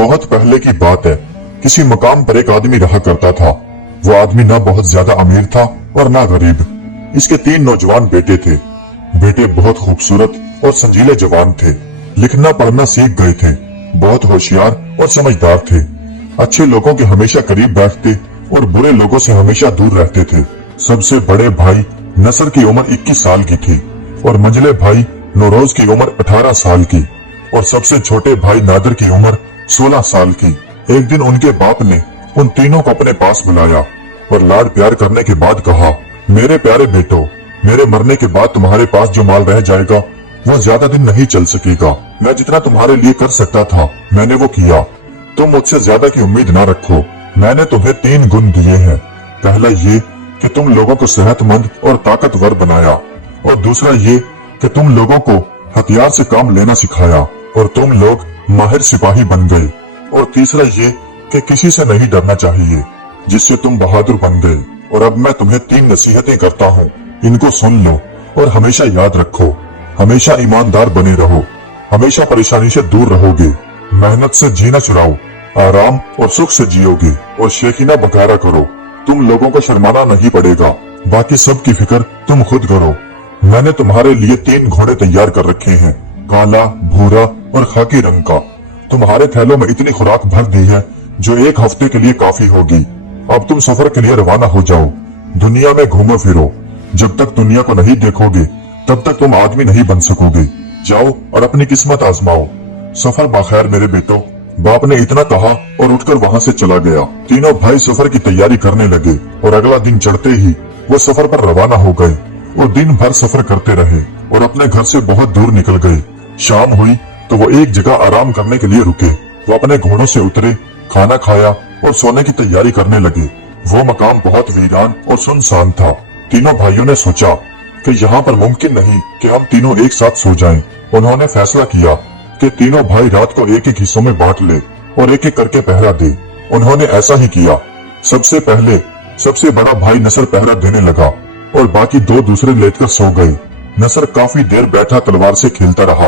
बहुत पहले की बात है। किसी मकाम पर एक आदमी रहा करता था। वो आदमी ना बहुत ज्यादा अमीर था और ना गरीब। इसके 3 नौजवान बेटे थे। बेटे बहुत खूबसूरत और संजीले जवान थे। लिखना पढ़ना सीख गए थे। बहुत होशियार और समझदार थे। अच्छे लोगों के हमेशा करीब बैठते और बुरे लोगों से हमेशा दूर रहते थे। सबसे बड़े भाई नसर की उम्र 21 साल की थी और मंझले भाई नौरोज की उम्र 18 साल की और सबसे छोटे भाई नादर की उम्र 16 साल की। एक दिन उनके बाप ने उन तीनों को अपने पास बुलाया और लाड प्यार करने के बाद कहा, मेरे प्यारे बेटो, मेरे मरने के बाद तुम्हारे पास जो माल रह जाएगा वो ज्यादा दिन नहीं चल सकेगा। मैं जितना तुम्हारे लिए कर सकता था मैंने वो किया। तुम मुझसे ज्यादा की उम्मीद ना रखो। मैंने तुम्हें 3 गुण दिए हैं। पहला ये कि तुम लोगों को सेहतमंद और ताकतवर बनाया और दूसरा ये कि तुम लोगों को हथियार से काम लेना सिखाया और तुम लोग माहिर सिपाही बन गए और तीसरा ये कि किसी से नहीं डरना चाहिए, जिससे तुम बहादुर बन गए। और अब मैं तुम्हें 3 नसीहतें करता हूँ, इनको सुन लो और हमेशा याद रखो। हमेशा ईमानदार बने रहो, हमेशा परेशानी से दूर रहोगे, मेहनत से जीना चुराओ, आराम और सुख से जियोगे और शेखीना बघारा करो। तुम लोगों को शर्माना नहीं पड़ेगा, बाकी सब की फिक्र तुम खुद करो। मैंने तुम्हारे लिए 3 घोड़े तैयार कर रखे हैं, काला, भूरा और खाकी रंग का। तुम्हारे थैलों में इतनी खुराक भर दी है जो 1 हफ्ते के लिए काफी होगी। अब तुम सफर के लिए रवाना हो जाओ। दुनिया में घूमो फिरो। जब तक दुनिया को नहीं देखोगे तब तक तुम आदमी नहीं बन सकोगे। जाओ और अपनी किस्मत आजमाओ। सफर बाखैर मेरे बेटो। बाप ने इतना कहा और उठकर वहाँ से चला गया। तीनों भाई सफर की तैयारी करने लगे और अगला दिन चढ़ते ही वो सफर पर रवाना हो गए और दिन भर सफर करते रहे और अपने घर से बहुत दूर निकल गए। शाम हुई तो वो एक जगह आराम करने के लिए रुके। वो अपने घोड़ों से उतरे, खाना खाया और सोने की तैयारी करने लगे। वो मकाम बहुत वीरान और सुनसान था। तीनों भाइयों ने सोचा कि यहाँ पर मुमकिन नहीं कि हम तीनों एक साथ सो जाएं। उन्होंने फैसला किया कि तीनों भाई रात को एक-एक हिस्सों में बांट ले और एक-एक करके पहरा दे। उन्होंने ऐसा ही किया। सबसे पहले सबसे बड़ा भाई नसर पहरा देने लगा और बाकी 2 दूसरे लेटकर सो गए। नसर काफी देर बैठा तलवार से खेलता रहा,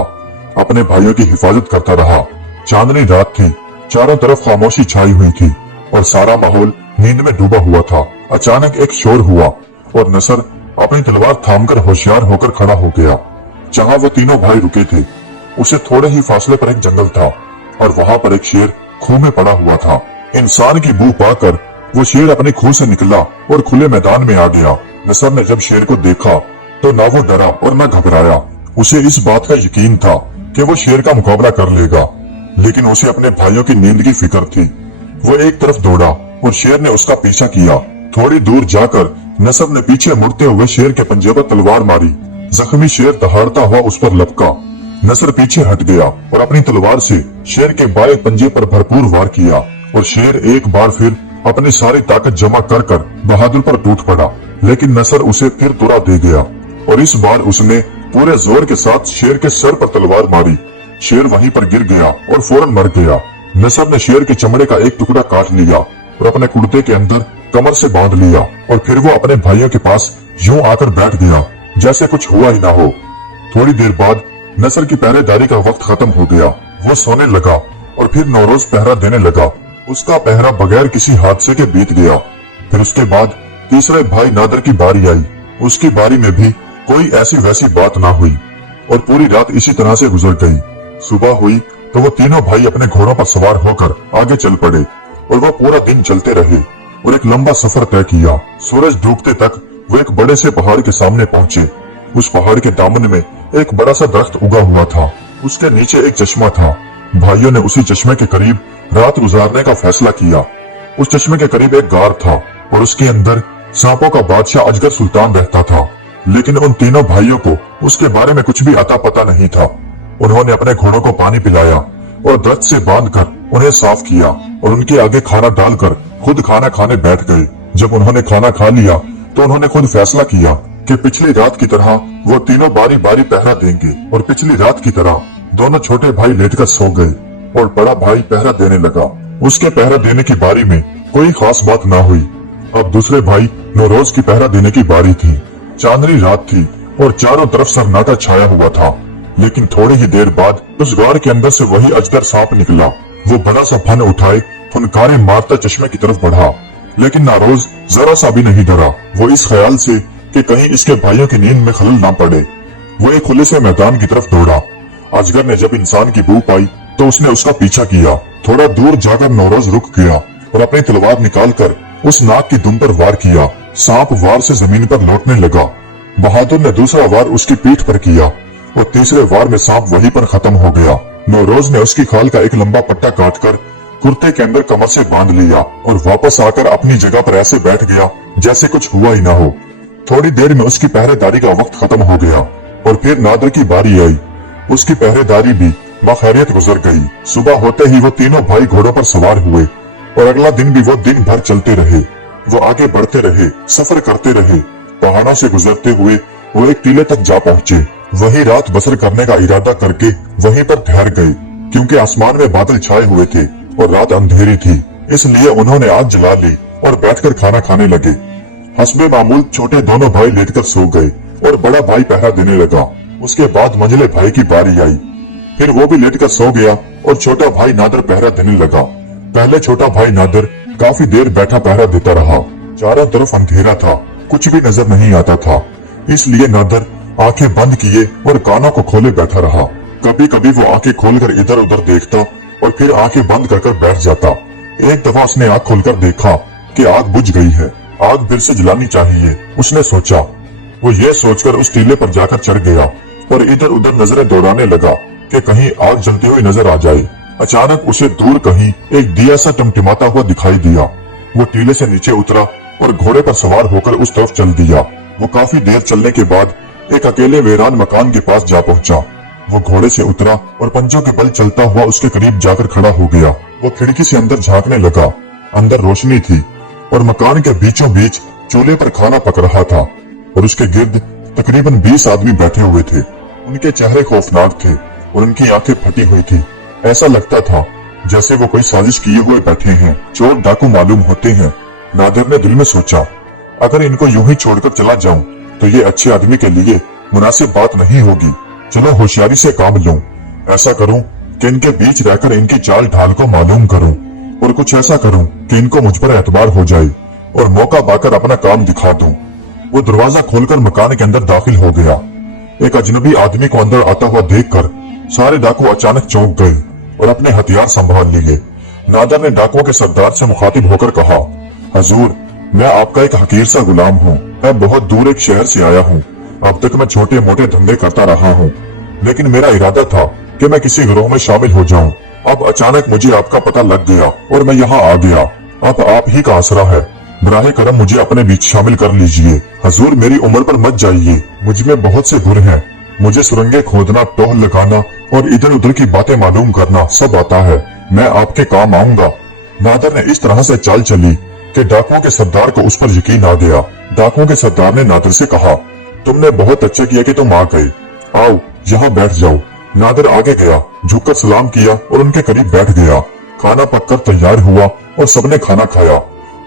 अपने भाइयों की हिफाजत करता रहा। चांदनी रात थी, चारों तरफ खामोशी छाई हुई थी और सारा माहौल नींद में डूबा हुआ था। अचानक एक शोर हुआ और नसर अपनी तलवार थामकर होशियार होकर खड़ा हो गया। जहाँ वो तीनों भाई रुके थे उसे थोड़े ही फासले पर एक जंगल था और वहाँ पर एक शेर खूह में पड़ा हुआ था। इंसान की बू पाकर वो शेर अपने खूह से निकला और खुले मैदान में आ गया। नसर ने जब शेर को देखा तो ना वो डरा और ना घबराया। उसे इस बात का यकीन था कि वो शेर का मुकाबला कर लेगा, लेकिन उसे अपने भाइयों की नींद की फिक्र थी। वो एक तरफ दौड़ा और शेर ने उसका पीछा किया। थोड़ी दूर जाकर नसर ने पीछे मुड़ते हुए शेर के पंजे पर तलवार मारी। जख्मी शेर दहाड़ता हुआ उस पर लपका। नसर पीछे हट गया और अपनी तलवार से शेर के बाएं पंजे पर भरपूर वार किया और शेर एक बार फिर अपनी सारी ताकत जमा कर कर बहादुर पर टूट पड़ा, लेकिन नसर उसे फिर तुरा दे गया और इस बार उसने पूरे जोर के साथ शेर के सर पर तलवार मारी। शेर वहीं पर गिर गया और फौरन मर गया। नसर ने शेर के चमड़े का एक टुकड़ा काट लिया और अपने कुर्ते के अंदर कमर से बांध लिया और फिर वो अपने भाइयों के पास यूं आकर बैठ गया जैसे कुछ हुआ ही ना हो। थोड़ी देर बाद नसर की पहरेदारी का वक्त खत्म हो गया। वो सोने लगा और फिर नौरोज पहरा देने लगा। उसका पहरा बगैर किसी हादसे के बीत गया। फिर उसके बाद तीसरे भाई नादर की बारी आई। उसकी बारी में भी कोई ऐसी वैसी बात ना हुई और पूरी रात इसी तरह से गुजर गई। सुबह हुई तो वो तीनों भाई अपने घोड़ों पर सवार होकर आगे चल पड़े और वो पूरा दिन चलते रहे और एक लंबा सफर तय किया। सूरज डूबते तक वो एक बड़े से पहाड़ के सामने पहुंचे। उस पहाड़ के दामन में एक बड़ा सा दरख्त उगा हुआ था। उसके नीचे एक चश्मा था। भाइयों ने उसी चश्मे के करीब रात गुजारने का फैसला किया। उस चश्मे के करीब एक गार था और उसके अंदर सांपों का बादशाह अजगर सुल्तान रहता था, लेकिन उन तीनों भाइयों को उसके बारे में कुछ भी अता पता नहीं था। उन्होंने अपने घोड़ों को पानी पिलाया और दरख्त से बांधकर उन्हें साफ किया और उनके आगे खाना डालकर खुद खाना खाने बैठ गए। जब उन्होंने खाना खा लिया तो उन्होंने खुद फैसला किया कि पिछली रात की तरह वो तीनों बारी बारी पहरा देंगे और पिछली रात की तरह दोनों छोटे भाई लेटकर सो गए और बड़ा भाई पहरा देने लगा। उसके पहरा देने की बारी में कोई खास बात ना हुई। अब दूसरे भाई नौरोज की पहरा देने की बारी थी। चांदनी रात थी और चारों तरफ सन्नाटा छाया हुआ था, लेकिन थोड़ी ही देर बाद उस गाड़ के अंदर से वही अजगर सांप निकला वो बड़ा सा फन उठाए फनकारे मारता चश्मे की तरफ बढ़ा, लेकिन नारोज जरा सा भी नहीं डरा। वो इस ख्याल से कि कहीं इसके भाइयों की नींद में खलल ना पड़े, वो एक खुले से मैदान की तरफ दौड़ा। अजगर ने जब इंसान की बू पाई तो उसने उसका पीछा किया। थोड़ा दूर जाकर नौरोज रुक गया और अपनी तलवार निकालकर उस नाग की दुम पर वार किया। सांप वार से जमीन पर लौटने लगा। बहादुर ने दूसरा वार उसकी पीठ पर किया और तीसरे वार में सांप वहीं पर खत्म हो गया। नौरोज ने उसकी खाल का एक लंबा पट्टा काटकर कुर्ते के अंदर कमर से बांध लिया और वापस आकर अपनी जगह पर ऐसे बैठ गया जैसे कुछ हुआ ही ना हो। थोड़ी देर में उसकी पहरेदारी का वक्त खत्म हो गया और फिर नादर की बारी आई। उसकी पहरेदारी भी बखैरियत गुजर गई। सुबह होते ही वो तीनों भाई घोड़ों पर सवार हुए और अगला दिन भी वो दिन भर चलते रहे। वो आगे बढ़ते रहे, सफर करते रहे। पहाड़ों से गुजरते हुए वो एक टीले तक जा पहुंचे। वही रात बसर करने का इरादा करके वहीं पर ठहर गए, क्योंकि आसमान में बादल छाए हुए थे और रात अंधेरी थी। इसलिए उन्होंने आग जला ली और बैठकर खाना खाने लगे। हस्बे मामूल छोटे दोनों भाई लेटकर सो गए और बड़ा भाई पहरा देने लगा। उसके बाद मंझले भाई की बारी आई, फिर वो भी लेटकर सो गया और छोटा भाई नादर पहरा देने लगा। पहले छोटा भाई नादर काफी देर बैठा पहरा देता रहा। चारों तरफ अंधेरा था, कुछ भी नजर नहीं आता था। इसलिए नादर आंखें बंद किए और कानों को खोले बैठा रहा। कभी कभी वो आंखें खोलकर इधर उधर देखता और फिर आंखें बंद कर बैठ जाता। एक दफा उसने आंख खोलकर देखा कि आग बुझ गई है, आग फिर से जलानी चाहिए, उसने सोचा। वो ये सोचकर उस टीले पर जाकर चढ़ गया और इधर उधर नजरें दौड़ाने लगा कि कहीं आग जलती हुई नजर आ जाए। अचानक उसे दूर कहीं एक दिया सा टिमटिमाता हुआ दिखाई दिया। वो टीले से नीचे उतरा और घोड़े पर सवार होकर उस तरफ चल दिया। वो काफी देर चलने के बाद एक अकेले वीरान मकान के पास जा पहुंचा। वो घोड़े से उतरा और पंजों के बल चलता हुआ उसके करीब जाकर खड़ा हो गया। वो खिड़की से अंदर झांकने लगा। अंदर रोशनी थी और मकान के बीचों बीच चूल्हे पर खाना पक रहा था और उसके गिर्द तकरीबन 20 आदमी बैठे हुए थे। उनके चेहरे खौफनाक थे और उनकी आंखें फटी हुई थी। ऐसा लगता था जैसे वो कोई साजिश किए हुए बैठे हैं, चोर डाकू मालूम होते हैं। नादिर ने दिल में सोचा, अगर इनको यूं ही छोड़कर चला जाऊं तो ये अच्छे आदमी के लिए मुनासिब बात नहीं होगी। चलो होशियारी से काम लूं। ऐसा करूं कि इनके बीच रहकर इनकी चाल ढाल को मालूम करूं और कुछ ऐसा करूं कि इनको मुझ पर एतबार हो जाए और मौका पाकर अपना काम दिखा दूं। वो दरवाजा खोलकर मकान के अंदर दाखिल हो गया। एक अजनबी आदमी को अंदर आता हुआ देखकर सारे डाकू अचानक चौंक गए और अपने हथियार संभाल लिए। नादर ने डाकुओं के सरदार से मुखातिब होकर कहा, हजूर, मैं आपका एक हकीर सा गुलाम हूँ। मैं बहुत दूर एक शहर से आया हूँ। अब तक मैं छोटे मोटे धंधे करता रहा हूँ, लेकिन मेरा इरादा था कि मैं किसी गिरोह में शामिल हो जाऊं। अब अचानक मुझे आपका पता लग गया और मैं यहाँ आ गया। अब आप ही का आसरा है। बराहे करम मुझे अपने बीच शामिल कर लीजिए। हजूर, मेरी उम्र पर मत जाइए। मुझ में बहुत से गुर हैं। मुझे सुरंगें खोदना, टोह लगाना और इधर उधर की बातें मालूम करना सब आता है। मैं आपके काम आऊंगा। नादर ने इस तरह से चाल चली कि डाकुओं के सरदार को उस पर यकीन आ गया। डाकुओं के सरदार ने नादर से कहा, तुमने बहुत अच्छा किया कि तुम आ गए। आओ यहाँ बैठ जाओ। नादर आगे गया, झुककर सलाम किया और उनके करीब बैठ गया। खाना पककर तैयार हुआ और सबने खाना खाया।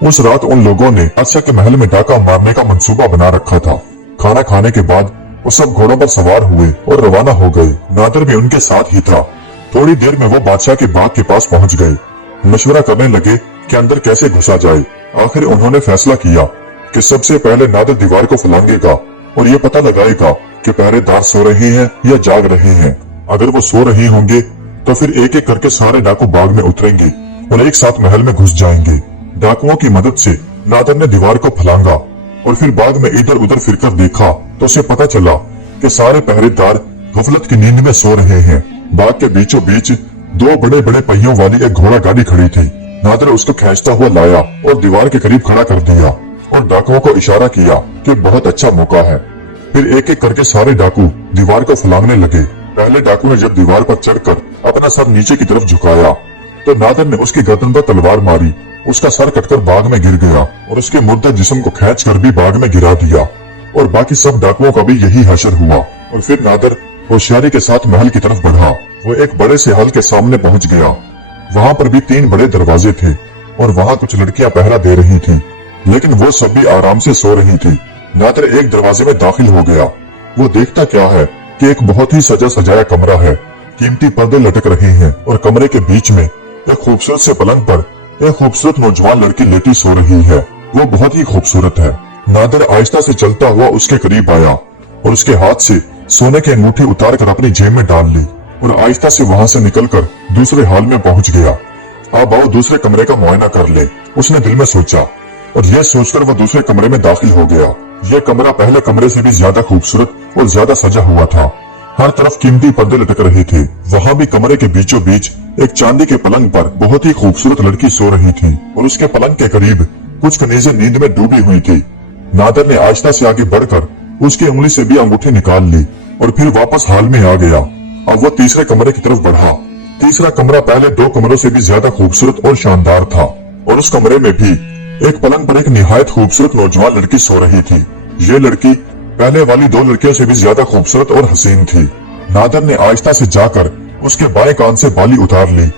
उस रात उन लोगों ने बादशाह के महल में डाका मारने का मंसूबा बना रखा था। खाना खाने के बाद वो सब घोड़ों पर सवार हुए और रवाना हो गए। नादर भी उनके साथ ही था। थोड़ी देर में वो बादशाह के बाग के पास पहुंच गए। मशवरा करने लगे कि अंदर कैसे घुसा जाए। आखिर उन्होंने फैसला किया कि सबसे पहले नादर दीवार को फलांगेगा और ये पता लगाएगा कि पहरेदार सो रहे हैं या जाग रहे हैं। अगर वो सो रहे होंगे तो फिर एक एक करके सारे डाकू बाग में उतरेंगे और एक साथ महल में घुस जाएंगे। डाकुओं की मदद से नादर ने दीवार को फलांगा और फिर बाग में इधर उधर फिरकर देखा तो उसे पता चला कि सारे पहरेदार गफलत की नींद में सो रहे हैं। बाग के बीचों बीच दो बड़े बड़े पहियों वाली एक घोड़ा गाड़ी खड़ी थी। नादर उसको खींचता हुआ लाया और दीवार के करीब खड़ा कर दिया और डाकुओं को इशारा किया कि बहुत अच्छा मौका है। फिर एक एक करके सारे डाकू दीवार को फलांगने लगे। पहले डाकू ने जब दीवार पर चढ़कर अपना सर नीचे की तरफ झुकाया तो नादर ने उसकी गर्दन पर तलवार मारी। उसका सर कटकर बाग में गिर गया और उसके मुर्दा जिस्म को खींचकर भी बाग में गिरा दिया और बाकी सब डाकुओं का भी यही हशर हुआ। और फिर नादर होशियारी के साथ महल की तरफ बढ़ा। वो एक बड़े से हॉल के सामने पहुंच गया। वहाँ पर भी 3 बड़े दरवाजे थे और वहाँ कुछ लड़कियां पहरा दे रही थीं, लेकिन वो सब भी आराम से सो रही थी। नादर एक दरवाजे में दाखिल हो गया। वो देखता क्या है कि एक बहुत ही सजा सजाया कमरा है। कीमती पर्दे लटक रहे हैं और कमरे के बीच में एक खूबसूरत से पलंग पर एक खूबसूरत नौजवान लड़की लेटी सो रही है। वो बहुत ही खूबसूरत है। नादिर आहिस्ता से चलता हुआ उसके करीब आया और उसके हाथ से सोने की अंगूठी उतार कर अपनी जेब में डाल ली और आहिस्ता से वहां से निकलकर दूसरे हॉल में पहुंच गया। अब आओ दूसरे कमरे का मुआयना कर ले, उसने दिल में सोचा और यह सोचकर वो दूसरे कमरे में दाखिल हो गया। यह कमरा पहले कमरे से भी ज्यादा खूबसूरत और ज्यादा सजा हुआ था। हर तरफ कीमती पर्दे लटक रहे थे। वहाँ भी कमरे के बीचों बीच एक चांदी के पलंग पर बहुत ही खूबसूरत लड़की सो रही थी और उसके पलंग के करीब कुछ कनीजें नींद में डूबी हुई थी। नादिर ने आहिस्ता से आगे बढ़कर उसकी उंगली से भी अंगूठी निकाल ली और फिर वापस हॉल में आ गया। अब वो तीसरे कमरे की तरफ बढ़ा। तीसरा कमरा पहले दो कमरों से भी ज्यादा खूबसूरत और शानदार था और उस कमरे में भी एक पलंग पर एक निहायत खूबसूरत नौजवान लड़की सो रही थी। ये लड़की पहले वाली दो लड़कियों से भी ज्यादा खूबसूरत और हसीन थी। नादिर ने आहिस्ता से जाकर उसके बाएं कान से बाली उतार ली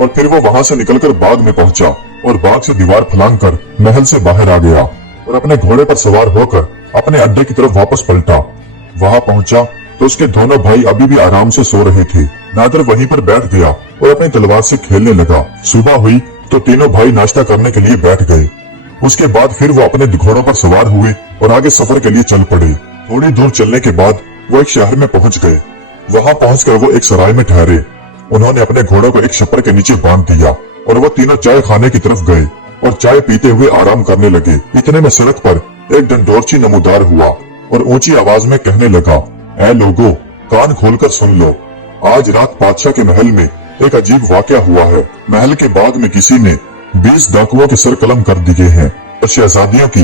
और फिर वो वहां से निकलकर बाग में पहुंचा और बाग से दीवार फलांग कर महल से बाहर आ गया और अपने घोड़े पर सवार होकर अपने अड्डे की तरफ वापस पलटा। वहां पहुंचा तो उसके दोनों भाई अभी भी आराम से सो रहे थे। नादिर वहीं पर बैठ गया और अपनी तलवार से खेलने लगा। सुबह हुई तो तीनों भाई नाश्ता करने के लिए बैठ गए। उसके बाद फिर वो अपने घोड़ों पर सवार हुए और आगे सफर के लिए चल पड़े। थोड़ी दूर चलने के बाद वो एक शहर में पहुंच गए। वहां पहुंचकर वो एक सराय में ठहरे। उन्होंने अपने घोड़ों को एक छप्पर के नीचे बांध दिया और वो तीनों चाय खाने की तरफ गए और चाय पीते हुए आराम करने लगे। इतने में सड़क पर एक डंडोरची नमूदार हुआ और ऊंची आवाज में कहने लगा, ऐ लोगो, कान खोलकर सुन लो। आज रात बादशाह के महल में एक अजीब वाकया हुआ है। महल के बाग में किसी ने 20 डाकुओं के सर कलम कर दिए हैं और शहजादियों की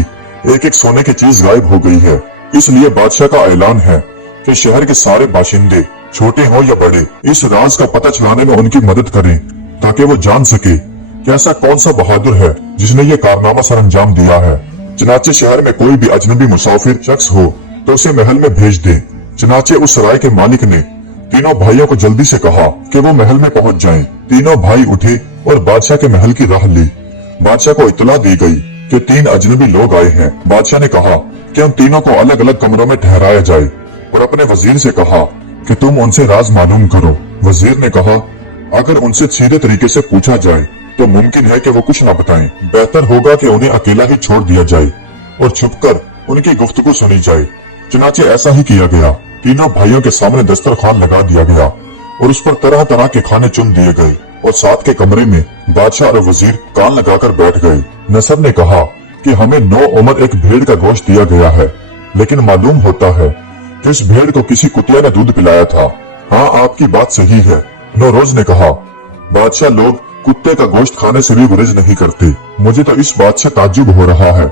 एक एक सोने की चीज गायब हो गई है। इसलिए बादशाह का ऐलान है कि शहर के सारे बाशिंदे, छोटे हो या बड़े, इस राज का पता चलाने में उनकी मदद करें ताकि वो जान सके कि ऐसा कौन सा बहादुर है जिसने ये कारनामा सर अंजाम दिया है। चनाचे शहर में कोई भी अजनबी मुसाफिर शख्स हो तो उसे महल में भेज दे। चनाचे उस सराय के मालिक ने तीनों भाइयों को जल्दी से कहा कि वो महल में पहुंच जाएं। तीनों भाई उठे और बादशाह के महल की राह ली। बादशाह को इत्तला दी गई कि 3 अजनबी लोग आए हैं। बादशाह ने कहा कि उन तीनों को अलग अलग कमरों में ठहराया जाए और अपने वजीर से कहा कि तुम उनसे राज मालूम करो। वजीर ने कहा, अगर उनसे सीधे तरीके से पूछा जाए तो मुमकिन है कि वो कुछ न बताएं। बेहतर होगा कि उन्हें अकेला ही छोड़ दिया जाए और छुपकर उनकी गुफ्तगू सुनी जाए। चुनाचे ऐसा ही किया गया। तीनों भाइयों के सामने दस्तरखान लगा दिया गया और उस पर तरह तरह के खाने चुन दिए गए और साथ के कमरे में बादशाह और वजीर कान लगाकर बैठ गए। नसर ने कहा कि हमें 9 उम्र एक भेड़ का गोश्त दिया गया है, लेकिन मालूम होता है कि इस भेड़ को किसी कुतिया ने दूध पिलाया था। हाँ, आपकी बात सही है, नौरोज ने कहा। बादशाह लोग कुत्ते का गोश्त खाने से भी गुरेज नहीं करते। मुझे तो इस बात से ताज्जुब हो रहा है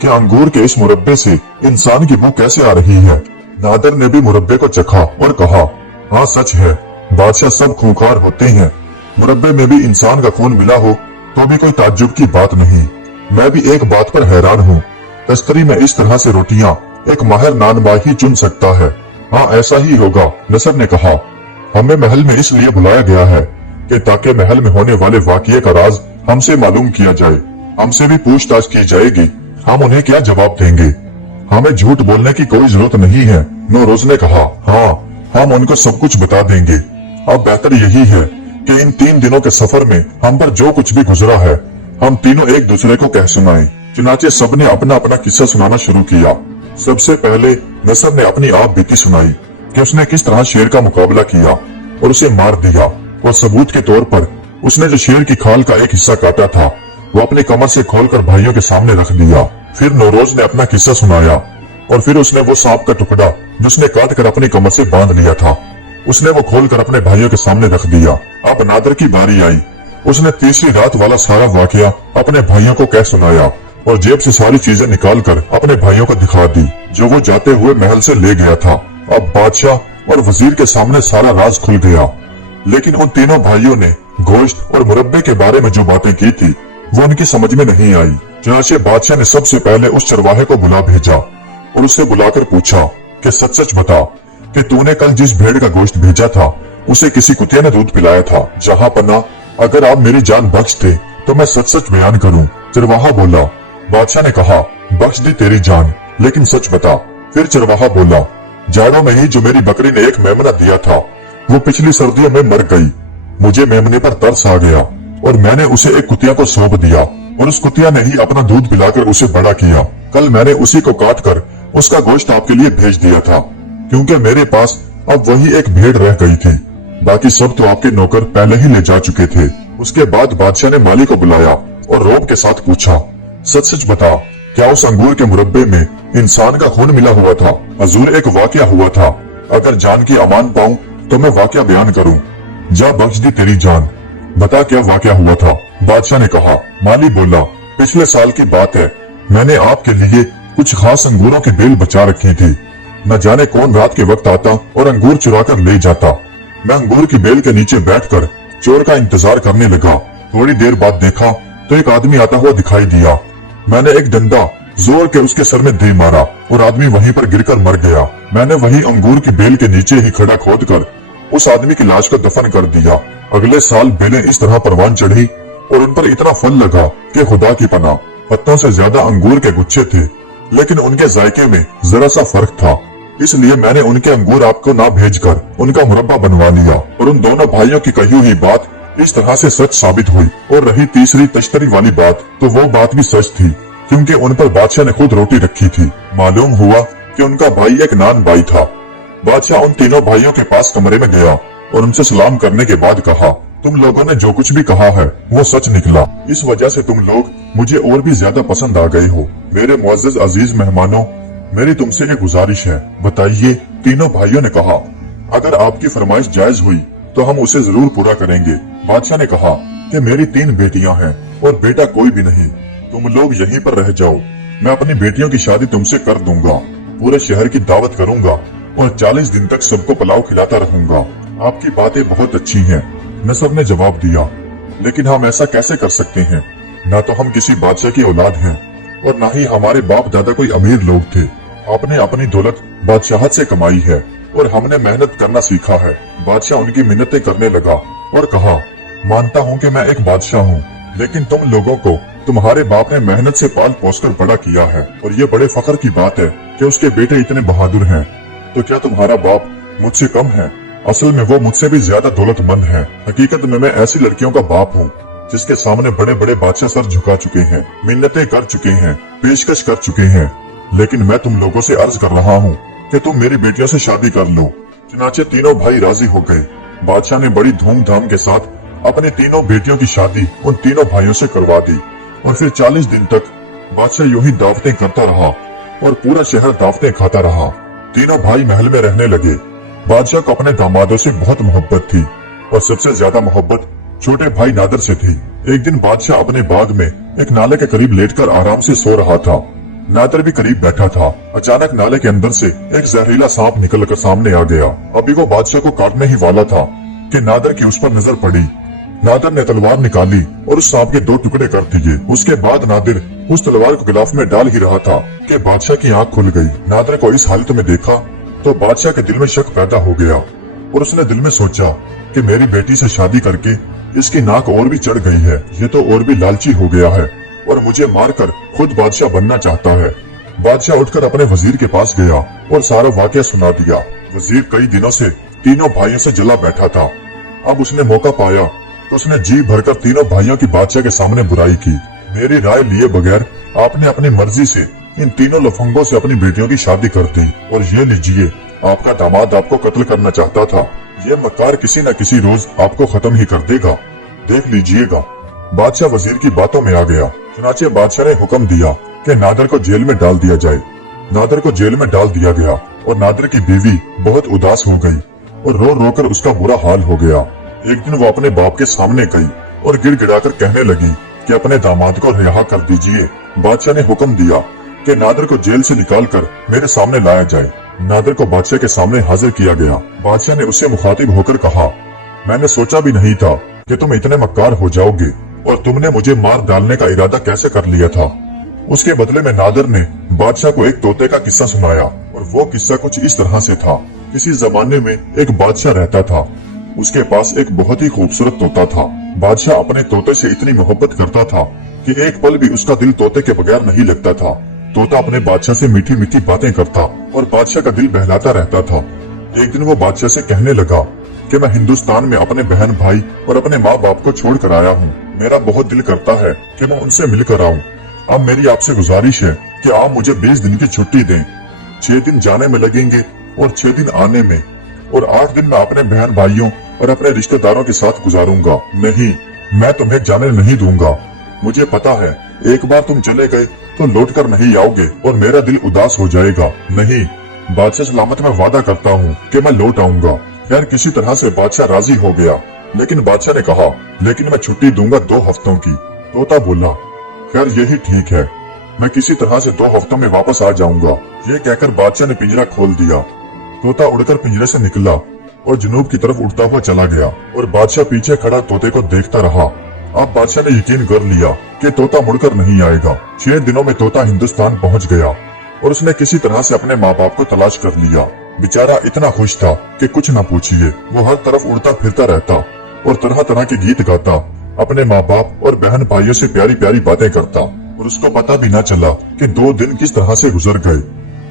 कि अंगूर के इस मुरब्बे से इंसान की मुंह कैसे आ रही है। नादिर ने भी मुरब्बे को चखा और कहा, हाँ सच है, बादशाह सब खूंखार होते हैं। मुरब्बे में भी इंसान का खून मिला हो तो भी कोई ताज्जुब की बात नहीं। मैं भी एक बात पर हैरान हूँ, तस्करी में इस तरह से रोटियां एक माहिर नानबाई ही चुन सकता है। हाँ, ऐसा ही होगा, नसर ने कहा। हमें महल में इसलिए बुलाया गया है कि ताकि महल में होने वाले वाकये का राज हमसे मालूम किया जाए। हमसे भी पूछताछ की जाएगी, हम उन्हें क्या जवाब देंगे। हमें झूठ बोलने की कोई जरूरत नहीं है, नौरोज ने कहा। हाँ, हम उनको सब कुछ बता देंगे। अब बेहतर यही है कि इन 3 दिनों के सफर में हम पर जो कुछ भी गुजरा है हम तीनों एक दूसरे को कह सुनाएं। चुनाचे सबने अपना अपना किस्सा सुनाना शुरू किया। सबसे पहले नसर ने अपनी आप बीती सुनाई कि उसने किस तरह शेर का मुकाबला किया और उसे मार दिया और सबूत के तौर पर उसने जो शेर की खाल का एक हिस्सा काटा था वो अपनी कमर से खोलकर भाइयों के सामने रख दिया। फिर नौरोज ने अपना किस्सा सुनाया और फिर उसने वो सांप का टुकड़ा जिसने काट कर अपनी कमर से बांध लिया था उसने वो खोलकर अपने भाइयों के सामने रख दिया। अब नादिर की बारी आई। उसने तीसरी रात वाला सारा वाकया अपने भाइयों को कह सुनाया और जेब से सारी चीजें निकालकर अपने भाइयों को दिखा दी जो वो जाते हुए महल से ले गया था। अब बादशाह और वजीर के सामने सारा राज खुल गया, लेकिन उन तीनों भाइयों ने गोश्त और मुरब्बे के बारे में जो बातें की थी वो उनकी समझ में नहीं आई। चुनाचे बादशाह ने सबसे पहले उस चरवाहे को बुला भेजा और उससे बुलाकर पूछा कि सच सच बता कि तूने कल जिस भेड़ का गोश्त भेजा था उसे किसी कुतिया ने दूध पिलाया था। जहाँ पन्ना, अगर आप मेरी जान बख्श दे तो मैं सच सच बयान करूं। चरवाहा बोला। बादशाह ने कहा, बख्श दी तेरी जान, लेकिन सच बता। फिर चरवाहा बोला, जाड़ों में ही जो मेरी बकरी ने एक मेमना दिया था वो पिछली सर्दियों में मर गई। मुझे मेमने पर तरस आ गया और मैंने उसे एक कुतिया को सौंप दिया और उस कुतिया ने ही अपना दूध पिलाकर उसे बड़ा किया। कल मैंने उसी को काट कर उसका गोश्त आपके लिए भेज दिया था, क्योंकि मेरे पास अब वही एक भेड़ रह गई थी। बाकी सब तो आपके नौकर पहले ही ले जा चुके थे। उसके बाद बादशाह ने माली को बुलाया और रौब के साथ पूछा, सच सच बता, क्या उस अंगूर के मुरब्बे में इंसान का खून मिला हुआ था? हजूर, एक वाकया हुआ था, अगर जान की अमान पाऊं तो मैं वाकया बयान करूं। जा, बख्श दी तेरी जान, बता क्या वाकया हुआ था? बादशाह ने कहा। माली बोला, पिछले साल की बात है, मैंने आपके लिए कुछ खास अंगूरों की बेल बचा रखी थी। न जाने कौन रात के वक्त आता और अंगूर चुरा कर ले जाता। मैं अंगूर की बेल के नीचे बैठकर चोर का इंतजार करने लगा। थोड़ी देर बाद देखा तो एक आदमी आता हुआ दिखाई दिया। मैंने एक डंडा जोर के उसके सर में दे मारा और आदमी वहीं पर गिरकर मर गया। मैंने वही अंगूर की बेल के नीचे ही खड़ा खोदकर उस आदमी की लाश को दफन कर दिया। अगले साल बेलें इस तरह परवान चढ़ी और उन पर इतना फल लगा कि खुदा की पनाह। पत्तों से ज्यादा अंगूर के गुच्छे थे, लेकिन उनके जायके में जरा सा फर्क था। इसलिए मैंने उनके अंगूर आपको ना भेजकर उनका मुरब्बा बनवा लिया और उन दोनों भाइयों की कही हुई बात इस तरह से सच साबित हुई। और रही तीसरी तश्तरी वाली बात, तो वो बात भी सच थी, क्योंकि उन पर बादशाह ने खुद रोटी रखी थी। मालूम हुआ कि उनका भाई एक नान भाई था। बादशाह उन तीनों भाइयों के पास कमरे में गया और उनसे सलाम करने के बाद कहा, तुम लोगों ने जो कुछ भी कहा है वो सच निकला। इस वजह से तुम लोग मुझे और भी ज्यादा पसंद आ गए हो। मेरे मुअज़्ज़ज़ अजीज मेहमानों, मेरी तुमसे एक गुजारिश है, बताइए। तीनों भाइयों ने कहा, अगर आपकी फरमाइश जायज हुई तो हम उसे जरूर पूरा करेंगे। बादशाह ने कहा कि मेरी 3 बेटियां हैं और बेटा कोई भी नहीं। तुम लोग यहीं पर रह जाओ, मैं अपनी बेटियों की शादी तुमसे कर दूंगा, पूरे शहर की दावत करूंगा और 40 दिन तक सबको पुलाव खिलाता रहूंगा। आपकी बातें बहुत अच्छी हैं। नसर ने जवाब दिया, लेकिन हम ऐसा कैसे कर सकते हैं? न तो हम किसी बादशाह की औलाद हैं और न ही हमारे बाप दादा कोई अमीर लोग थे। आपने अपनी दौलत बादशाहत से कमाई है और हमने मेहनत करना सीखा है। बादशाह उनकी मिन्नतें करने लगा और कहा, मानता हूँ कि मैं एक बादशाह हूँ, लेकिन तुम लोगों को तुम्हारे बाप ने मेहनत से पाल पोस कर बड़ा किया है और ये बड़े फख्र की बात है कि उसके बेटे इतने बहादुर हैं। तो क्या तुम्हारा बाप मुझसे कम है? असल में वो मुझसे भी ज्यादा दौलतमंद है। हकीकत में मैं ऐसी लड़कियों का बाप हूँ जिसके सामने बड़े बड़े बादशाह सर झुका चुके हैं, मिन्नतें कर चुके हैं, पेशकश कर चुके हैं। लेकिन मैं तुम लोगों से अर्ज कर रहा हूँ कि तुम मेरी बेटियों से शादी कर लो। चुनाचे तीनों भाई राजी हो गए। बादशाह ने बड़ी धूमधाम के साथ अपनी तीनों बेटियों की शादी उन तीनों भाइयों से करवा दी और फिर 40 दिन तक बादशाह यूं ही दावतें करता रहा और पूरा शहर दावतें खाता रहा। तीनों भाई महल में रहने लगे। बादशाह को अपने दामादों से बहुत मोहब्बत थी और सबसे ज्यादा मोहब्बत छोटे भाई नादर से थी। एक दिन बादशाह अपने बाग में एक नाले के करीब लेटकर आराम से सो रहा था। नादर भी करीब बैठा था। अचानक नाले के अंदर से एक जहरीला सांप निकलकर सामने आ गया। अभी वो बादशाह को काटने ही वाला था कि नादर की उस पर नजर पड़ी। नादर ने तलवार निकाली और उस सांप के 2 टुकड़े कर दिए। उसके बाद नादिर उस तलवार को गिलाफ में डाल ही रहा था कि बादशाह की आंख खुल गई। नादर को इस हालत में देखा तो बादशाह के दिल में शक पैदा हो गया और उसने दिल में सोचा कि मेरी बेटी से शादी करके इसकी नाक और भी चढ़ गई है, ये तो और भी लालची हो गया है और मुझे मारकर खुद बादशाह बनना चाहता है। बादशाह उठकर अपने वजीर के पास गया और सारा वाकया सुना दिया। वजीर कई दिनों से तीनों भाइयों से जला बैठा था। अब उसने मौका पाया तो उसने जी भरकर तीनों भाइयों की बादशाह के सामने बुराई की। मेरी राय लिए बगैर आपने अपनी मर्जी से इन तीनों लफंगों से अपनी बेटियों की शादी कर दी और ये लीजिए, आपका दामाद आपको कत्ल करना चाहता था। ये मक्कार किसी न किसी रोज आपको खत्म ही कर देगा, देख लीजिएगा। बादशाह वजीर की बातों में आ गया। चुनाचे बादशाह ने हुक्म दिया कि नादर को जेल में डाल दिया जाए। नादर को जेल में डाल दिया गया और नादर की बीवी बहुत उदास हो गई और रो रो कर उसका बुरा हाल हो गया। एक दिन वो अपने बाप के सामने गई और गिड़गिड़ाकर कहने लगी कि अपने दामाद को रिहा कर दीजिए। बादशाह ने हुक्म दिया कि नादर को जेल से निकालकर मेरे सामने लाया जाए। नादर को बादशाह के सामने हाजिर किया गया। बादशाह ने उससे मुखातिब होकर कहा, मैंने सोचा भी नहीं था कि तुम इतने मक्कार हो जाओगे और तुमने मुझे मार डालने का इरादा कैसे कर लिया था। उसके बदले में नादर ने बादशाह को एक तोते का किस्सा सुनाया और वो किस्सा कुछ इस तरह से था। किसी जमाने में एक बादशाह रहता था। उसके पास एक बहुत ही खूबसूरत तोता था। बादशाह अपने तोते से इतनी मोहब्बत करता था कि एक पल भी उसका दिल तोते के बगैर नहीं लगता था। तोता अपने बादशाह से मीठी मीठी बातें करता और बादशाह का दिल बहलाता रहता था। एक दिन वो बादशाह से कहने लगा कि मैं हिंदुस्तान में अपने बहन भाई और अपने माँ बाप को छोड़ कर आया हूँ मेरा बहुत दिल करता है कि मैं उनसे मिलकर आऊं। अब मेरी आपसे गुजारिश है कि आप मुझे 20 दिन की छुट्टी दें। 6 दिन जाने में लगेंगे और 6 दिन आने में, और 8 दिन मैं अपने बहन भाइयों और अपने रिश्तेदारों के साथ गुजारूंगा। नहीं, मैं तुम्हें जाने नहीं दूंगा। मुझे पता है एक बार तुम चले गए तो लौटकर नहीं आओगे और मेरा दिल उदास हो जाएगा। नहीं बादशाह सलामत, मैं वादा करता हूँ कि मैं लौट आऊंगा। खैर किसी तरह से बादशाह राजी हो गया, लेकिन बादशाह ने कहा लेकिन मैं छुट्टी दूंगा 2 हफ्तों की। तोता बोला खैर यही ठीक है, मैं किसी तरह से 2 हफ्तों में वापस आ जाऊंगा। ये कहकर बादशाह ने पिंजरा खोल दिया। तोता उड़कर पिंजरे से निकला और जुनूब की तरफ उड़ता हुआ चला गया और बादशाह पीछे खड़ा तोते को देखता रहा। अब बादशाह ने यकीन कर लिया कि तोता मुड़कर नहीं आएगा। 6 दिनों में तोता हिंदुस्तान पहुंच गया और उसने किसी तरह से अपने माँ बाप को तलाश कर लिया। बेचारा इतना खुश था कि कुछ न पूछिए, वो हर तरफ उड़ता फिरता रहता और तरह तरह के गीत गाता, अपने माँ बाप और बहन भाइयों से प्यारी प्यारी बातें करता, और उसको पता भी न चला कि 2 दिन किस तरह से गुजर गए।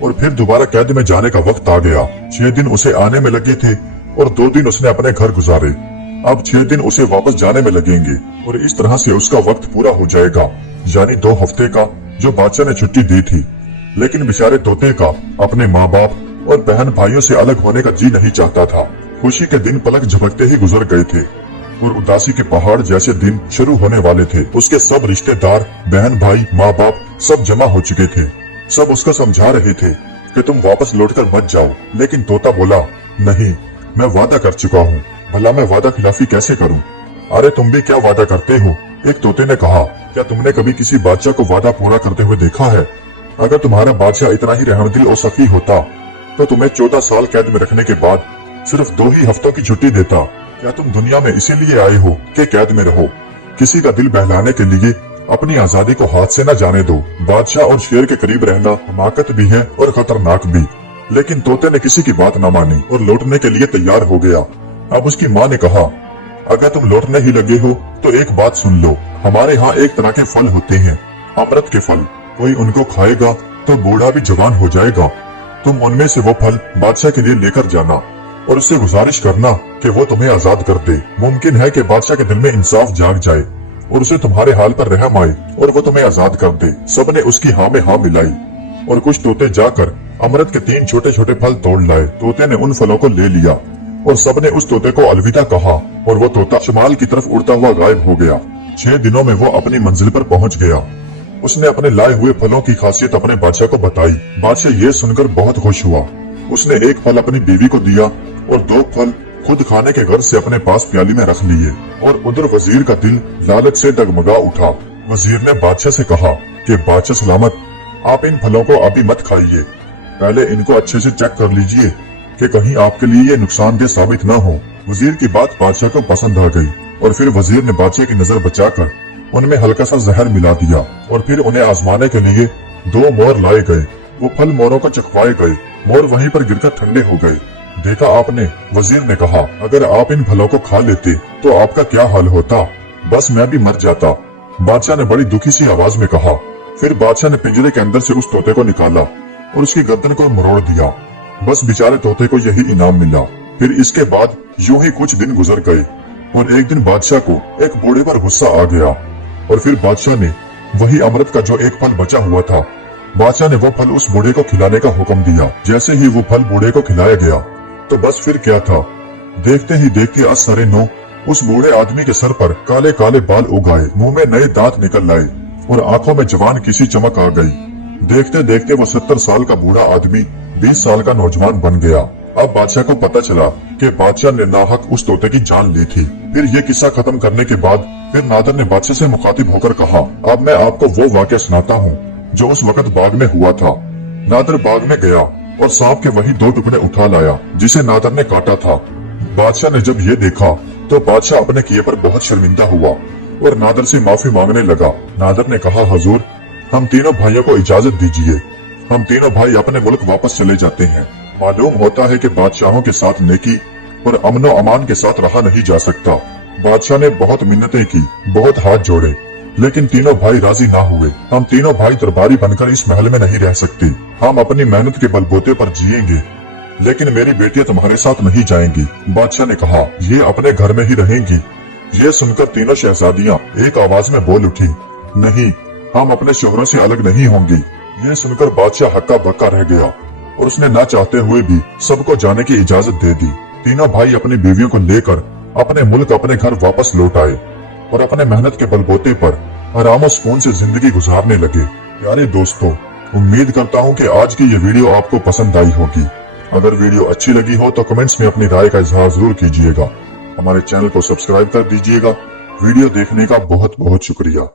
और फिर दोबारा कैद में जाने का वक्त आ गया। 6 दिन उसे आने में लगे थे और 2 दिन उसने अपने घर गुजारे। अब 6 दिन उसे वापस जाने में लगेंगे और इस तरह से उसका वक्त पूरा हो जाएगा, यानी 2 हफ्ते का जो बादशाह ने छुट्टी दी थी। लेकिन बेचारे तोते का अपने माँ बाप और बहन भाइयों से अलग होने का जी नहीं चाहता था। खुशी के दिन पलक झपकते ही गुजर गए थे और उदासी के पहाड़ जैसे दिन शुरू होने वाले थे। उसके सब रिश्तेदार, बहन भाई, माँ बाप सब जमा हो चुके थे। सब उसको समझा रहे थे कि तुम वापस लौटकर मत जाओ, लेकिन तोता बोला नहीं, मैं वादा कर चुका हूँ, भला मैं वादा खिलाफी कैसे करूँ। अरे तुम भी क्या वादा करते हो, एक तोते ने कहा। क्या तुमने कभी किसी बादशाह को वादा पूरा करते हुए देखा है? अगर तुम्हारा बादशाह इतना ही रहमदिल और सखी होता तो तुम्हें 14 साल कैद में रखने के बाद सिर्फ 2 ही हफ्तों की छुट्टी देता। क्या तुम दुनिया में इसीलिए आए हो कि कैद में रहो? किसी का दिल बहलाने के लिए अपनी आजादी को हाथ से न जाने दो। बादशाह और शेर के करीब रहना हमाकत भी है और खतरनाक भी। लेकिन तोते ने किसी की बात न मानी और लौटने के लिए तैयार हो गया। अब उसकी माँ ने कहा अगर तुम लौटने ही लगे हो तो एक बात सुन लो, हमारे यहाँ एक तरह के फल होते हैं, अमृत के फल। कोई उनको खाएगा तो बूढ़ा भी जवान हो जाएगा। तुम उनमें से वो फल बादशाह के लिए लेकर जाना और उससे गुजारिश करना कि वो तुम्हें आजाद कर दे। मुमकिन है कि बादशाह के दिल में इंसाफ जाग जाए और उसे तुम्हारे हाल पर रहम आए और वो तुम्हें आजाद कर दे। सबने उसकी हाँ में हाँ मिलाई और कुछ तोते जाकर अमृत के 3 छोटे छोटे फल तोड़ लाए। तोते ने उन फलों को ले लिया और सबने उस तोते को अलविदा कहा और वो तोता शुमाल की तरफ उड़ता हुआ गायब हो गया। 6 दिनों में वो अपनी मंजिल पर पहुंच गया। उसने अपने लाए हुए फलों की खासियत अपने बादशाह को बताई। बादशाह ये सुनकर बहुत खुश हुआ। उसने एक फल अपनी बीवी को दिया और 2 फल खुद खाने के घर से अपने पास प्याली में रख लिए। और उधर वजीर का दिल लालच से डगमगा उठा। वजीर ने बादशाह से कहा कि बादशाह सलामत, आप इन फलों को अभी मत खाइए, पहले इनको अच्छे से चेक कर लीजिए कि कहीं आपके लिए ये नुकसानदेह साबित न हो। वजीर की बात बादशाह को पसंद आ गई और फिर वजीर ने बादशाह की नजर बचाकर उनमें हल्का सा जहर मिला दिया और फिर उन्हें आजमाने के लिए 2 मोर लाए गए। वो फल मोरों को चखवाए गए। मोर वहीं पर गिरकर ठंडे हो गए। देखा आपने, वजीर ने कहा, अगर आप इन फलों को खा लेते तो आपका क्या हाल होता? बस मैं भी मर जाता, बादशाह ने बड़ी दुखी सी आवाज में कहा। फिर बादशाह ने पिंजरे के अंदर से उस तोते को निकाला और उसकी गर्दन को मरोड़ दिया। बस बेचारे तोते को यही इनाम मिला। फिर इसके बाद यूं ही कुछ दिन गुजर गए और एक दिन बादशाह को एक बूढ़े पर गुस्सा आ गया और फिर बादशाह ने वही अमृत का जो एक फल बचा हुआ था, बादशाह ने वो फल उस बूढ़े को खिलाने का हुक्म दिया। जैसे ही वो फल बूढ़े को खिलाया गया तो बस फिर क्या था, देखते ही देखते असरे नो उस बूढ़े आदमी के सर पर काले काले बाल उग आए, मुंह में नए दांत निकल आए और आंखों में जवान किसी चमक आ गई। देखते देखते वो 70 साल का बूढ़ा आदमी 20 साल का नौजवान बन गया। अब बादशाह को पता चला कि बादशाह ने नाहक उस तोते की जान ली थी। फिर ये किस्सा खत्म करने के बाद फिर नादर ने बादशाह से मुखातिब होकर कहा, अब मैं आपको वो वाक़या सुनाता हूँ जो उस वक्त बाग में हुआ था। नादर बाग में गया और सांप के वही 2 टुकड़े उठा लाया जिसे नादर ने काटा था। बादशाह ने जब ये देखा तो बादशाह अपने किए पर बहुत शर्मिंदा हुआ और नादर से माफी मांगने लगा। नादर ने कहा, हुजूर, हम तीनों भाइयों को इजाजत दीजिए, हम तीनों भाई अपने मुल्क वापस चले जाते हैं। मालूम होता है कि बादशाहों के साथ नेकी और अमनो अमान के साथ रहा नहीं जा सकता। बादशाह ने बहुत मिन्नतें की, बहुत हाथ जोड़े, लेकिन तीनों भाई राजी ना हुए। हम तीनों भाई दरबारी बनकर इस महल में नहीं रह सकते, हम अपनी मेहनत के बलबूते पर जिएंगे, लेकिन मेरी बेटियां तुम्हारे साथ नहीं जाएंगी। बादशाह ने कहा, ये अपने घर में ही रहेंगी, ये सुनकर तीनों शहजादियां एक आवाज में बोल उठी, नहीं, हम अपने शोहरों से अलग नहीं होंगी। यह सुनकर बादशाह हक्का बक्का रह गया और उसने ना चाहते हुए भी सबको जाने की इजाजत दे दी। तीनों भाई अपनी बीवियों को लेकर अपने मुल्क अपने घर वापस लौट आए और अपने मेहनत के बलबूते पर आराम और सुकून से जिंदगी गुजारने लगे। प्यारे दोस्तों, उम्मीद करता हूँ कि आज की ये वीडियो आपको पसंद आई होगी। अगर वीडियो अच्छी लगी हो तो कमेंट्स में अपनी राय का इजहार जरूर कीजिएगा। हमारे चैनल को सब्सक्राइब कर दीजिएगा। वीडियो देखने का बहुत बहुत शुक्रिया।